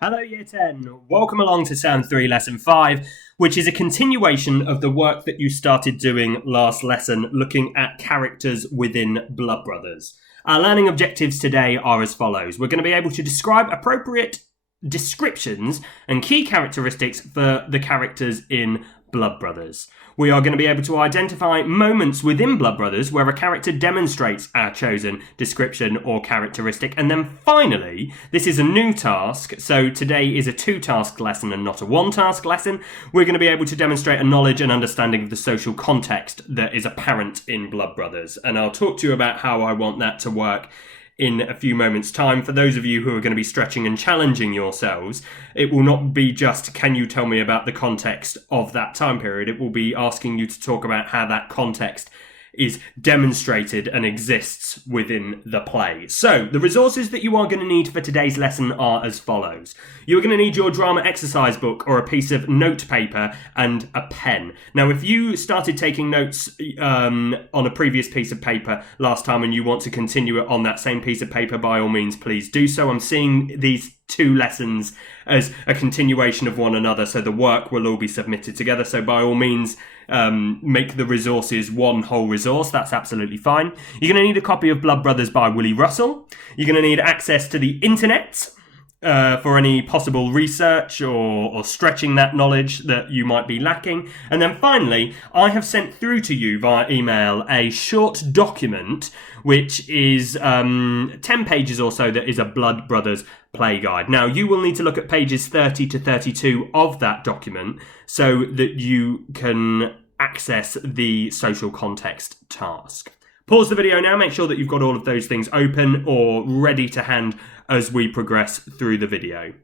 Hello Year 10, welcome along to Term 3 Lesson 5, which is a continuation of the work that you started doing last lesson, looking at characters within Blood Brothers. Our learning objectives today are as follows. We're going to be able to describe appropriate descriptions and key characteristics for the characters in Blood Brothers. We are going to be able to identify moments within Blood Brothers where a character demonstrates our chosen description or characteristic. And then finally, this is a new task, so today is a 2-task lesson and not a 1-task lesson. We're going to be able to demonstrate a knowledge and understanding of the social context that is apparent in Blood Brothers. And I'll talk to you about how I want that to work in a few moments' time. For those of you who are going to be stretching and challenging yourselves, it will not be just, can you tell me about the context of that time period? It will be asking you to talk about how that context is demonstrated and exists within the play. So, the resources that you are going to need for today's lesson are as follows. You're going to need your drama exercise book or a piece of note paper and a pen. Now, if you started taking notes on a previous piece of paper last time and you want to continue it on that same piece of paper, by all means, please do so. I'm seeing these 2 lessons as a continuation of one another, so the work will all be submitted together. So by all means, make the resources one whole resource. That's absolutely fine. You're going to need a copy of Blood Brothers by Willie Russell. You're going to need access to the internet for any possible research or stretching that knowledge that you might be lacking. And then finally, I have sent through to you via email a short document which is 10 pages or so, that is a Blood Brothers play guide. Now, you will need to look at pages 30 to 32 of that document so that you can access the social context task. Pause the video now, make sure that you've got all of those things open or ready to hand as we progress through the video.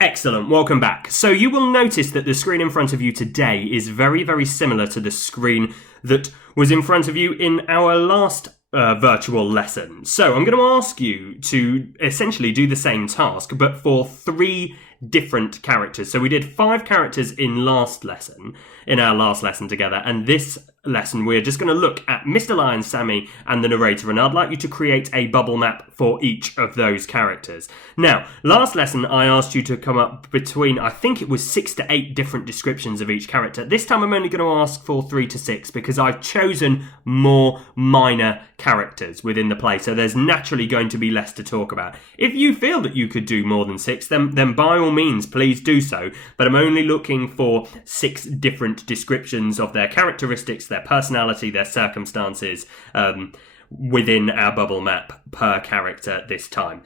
Excellent, welcome back. So you will notice that the screen in front of you today is very, very similar to the screen that was in front of you in our last virtual lesson. So I'm going to ask you to essentially do the same task, but for 3 different characters. So we did 5 characters in our last lesson together, and this lesson we're just going to look at Mr. Lion, Sammy, and the narrator, and I'd like you to create a bubble map for each of those characters. Now, last lesson I asked you to come up between, I think it was 6 to 8 different descriptions of each character. This time I'm only going to ask for 3 to 6 because I've chosen more minor characters within the play, so there's naturally going to be less to talk about. If you feel that you could do more than 6, then by all means please do so, but I'm only looking for 6 different descriptions of their characteristics, their personality, their circumstances within our bubble map per character this time.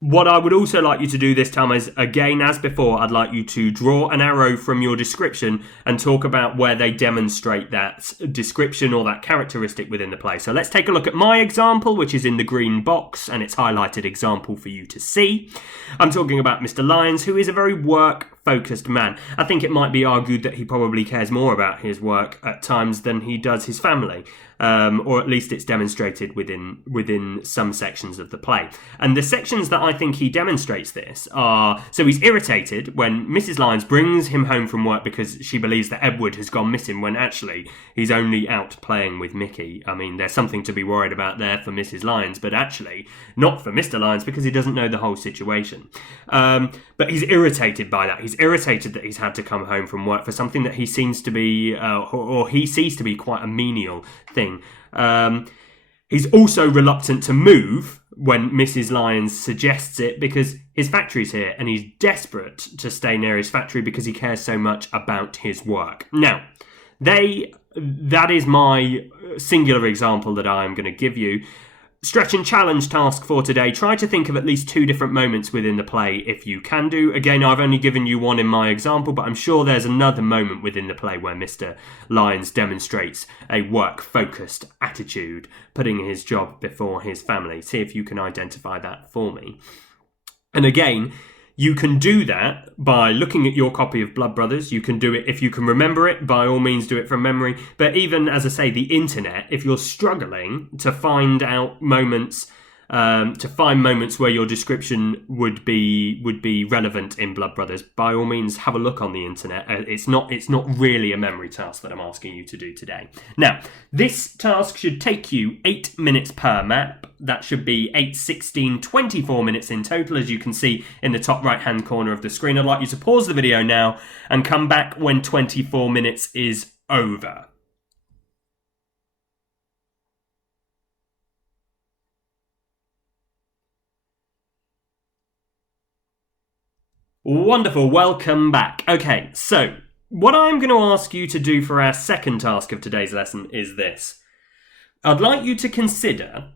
What I would also like you to do this time is, again, as before, I'd like you to draw an arrow from your description and talk about where they demonstrate that description or that characteristic within the play. So let's take a look at my example, which is in the green box, and it's highlighted example for you to see. I'm talking about Mr. Lyons, who is a very work-focused man. I think it might be argued that he probably cares more about his work at times than he does his family. Or at least it's demonstrated within some sections of the play. And the sections that I think he demonstrates this are, so he's irritated when Mrs. Lyons brings him home from work because she believes that Edward has gone missing when actually he's only out playing with Mickey. I mean, there's something to be worried about there for Mrs. Lyons, but actually not for Mr. Lyons because he doesn't know the whole situation. But he's irritated by that. He's irritated that he's had to come home from work for something that he seems to be, or he sees to be quite a menial thing. He's also reluctant to move when Mrs. Lyons suggests it because his factory's here and he's desperate to stay near his factory because he cares so much about his work. Now, that is my singular example that I am going to give you. Stretch and challenge task for today. Try to think of at least 2 different moments within the play if you can do. Again, I've only given you one in my example, but I'm sure there's another moment within the play where Mr. Lyons demonstrates a work-focused attitude, putting his job before his family. See if you can identify that for me. And again, you can do that by looking at your copy of Blood Brothers. You can do it if you can remember it, by all means do it from memory. But even, as I say, the internet, if you're struggling to find out moments to find moments where your description would be relevant in Blood Brothers, by all means have a look on the internet. It's not really a memory task that I'm asking you to do today. Now, this task should take you 8 minutes per map. That should be 8, 16, 24 minutes in total, as you can see in the top right hand corner of the screen. I'd like you to pause the video now and come back when 24 minutes is over. Wonderful, welcome back. Okay, so what I'm going to ask you to do for our second task of today's lesson is this. I'd like you to consider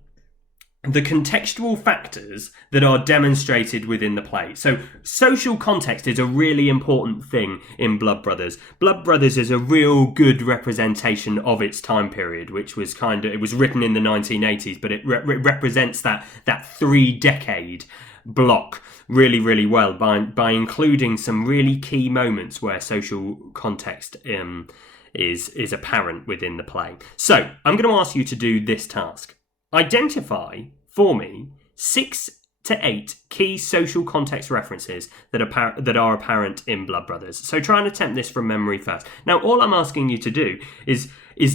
the contextual factors that are demonstrated within the play. So social context is a really important thing in Blood Brothers. Blood Brothers is a real good representation of its time period, which was it was written in the 1980s, but it represents that 3-decade block really, really well by including some really key moments where social context is apparent within the play. So I'm going to ask you to do this task. Identify for me 6 to 8 key social context references that are apparent in Blood Brothers. So try and attempt this from memory first. Now, all I'm asking you to do is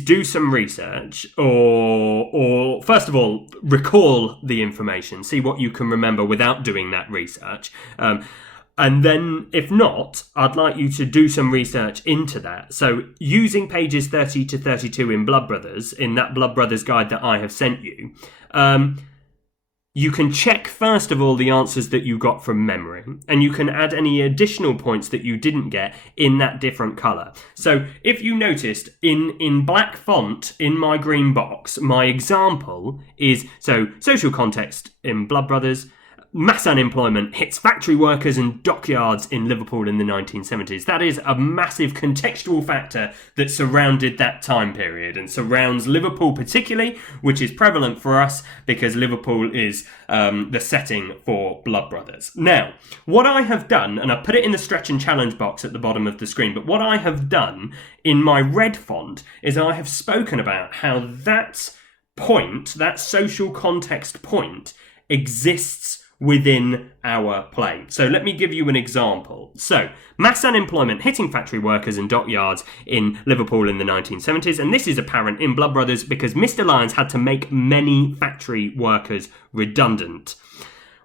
do some research, or first of all, recall the information, see what you can remember without doing that research. And then, if not, I'd like you to do some research into that. So using pages 30 to 32 in Blood Brothers, in that Blood Brothers guide that I have sent you, you can check, first of all, the answers that you got from memory, and you can add any additional points that you didn't get in that different colour. So if you noticed, in black font in my green box, my example is, so social context in Blood Brothers, mass unemployment hits factory workers and dockyards in Liverpool in the 1970s. That is a massive contextual factor that surrounded that time period and surrounds Liverpool particularly, which is prevalent for us because Liverpool is the setting for Blood Brothers. Now, what I have done, and I put it in the stretch and challenge box at the bottom of the screen, but what I have done in my red font is I have spoken about how that point, that social context point, exists within our play. So let me give you an example. So, mass unemployment hitting factory workers and dockyards in Liverpool in the 1970s, and this is apparent in Blood Brothers because Mr. Lyons had to make many factory workers redundant.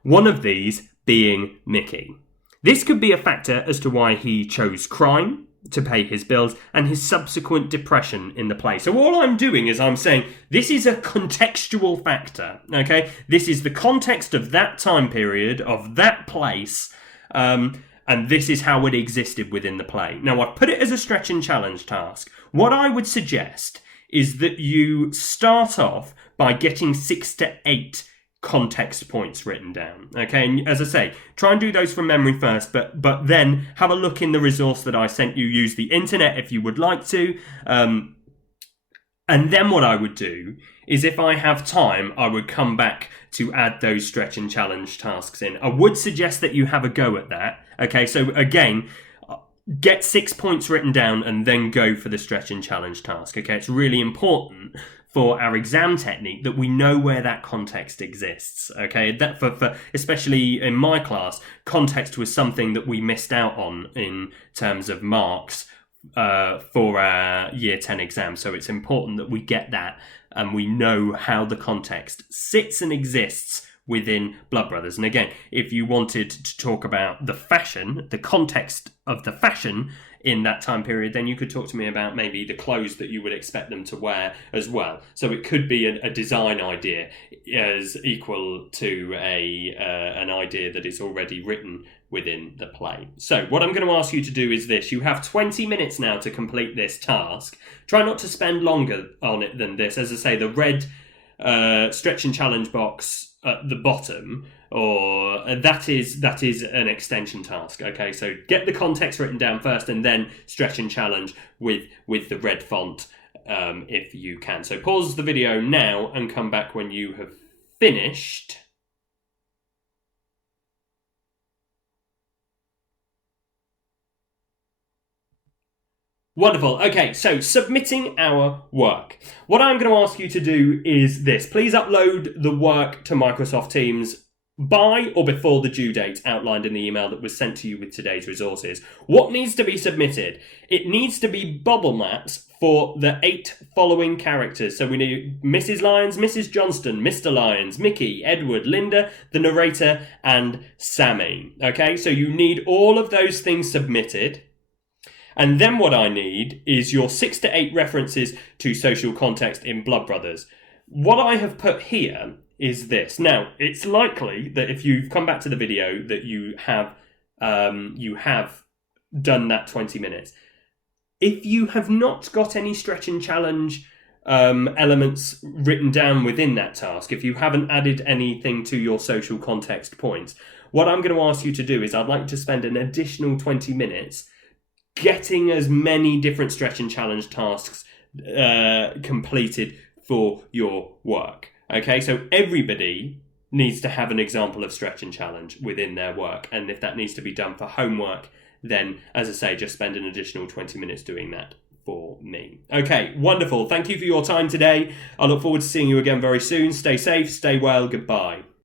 One of these being Mickey. This could be a factor as to why he chose crime to pay his bills and his subsequent depression in the play. So all I'm doing is I'm saying this is a contextual factor, okay? This is the context of that time period, of that place, and this is how it existed within the play. Now, I've put it as a stretch and challenge task. What I would suggest is that you start off by getting 6 to 8 context points written down, okay? And as I say, try and do those from memory first, but then have a look in the resource that I sent you. Use the internet if you would like to, and then what I would do is, if I have time, I would come back to add those stretch and challenge tasks in. I would suggest that you have a go at that, okay? So again, get 6 points written down and then go for the stretch and challenge task, okay? It's really important for our exam technique that we know where that context exists, okay? That for especially in my class, context was something that we missed out on in terms of marks for our Year 10 exam. So it's important that we get that and we know how the context sits and exists within Blood Brothers. And again, if you wanted to talk about the fashion, the context of the fashion in that time period, then you could talk to me about maybe the clothes that you would expect them to wear as well. So it could be a design idea as equal to an idea that is already written within the play. So what I'm going to ask you to do is this. You have 20 minutes now to complete this task. Try not to spend longer on it than this. As I say, the red stretch and challenge box at the bottom, or that is an extension task, okay? So get the context written down first and then stretch and challenge with the red font if you can. So pause the video now and come back when you have finished. Wonderful. Okay, so submitting our work. What I'm going to ask you to do is this. Please upload the work to Microsoft Teams by or before the due date outlined in the email that was sent to you with today's resources. What needs to be submitted? It needs to be bubble maps for the 8 following characters. So we need Mrs. Lyons, Mrs. Johnston, Mr. Lyons, Mickey, Edward, Linda, the narrator, and Sammy. Okay, so you need all of those things submitted. And then what I need is your 6 to 8 references to social context in Blood Brothers. What I have put here is this. Now, it's likely that if you've come back to the video that you have done that 20 minutes. If you have not got any stretch and challenge elements written down within that task, if you haven't added anything to your social context points, what I'm going to ask you to do is I'd like to spend an additional 20 minutes getting as many different stretch and challenge tasks completed for your work. Okay, so everybody needs to have an example of stretch and challenge within their work. And if that needs to be done for homework, then, as I say, just spend an additional 20 minutes doing that for me. Okay, wonderful. Thank you for your time today. I look forward to seeing you again very soon. Stay safe, stay well. Goodbye.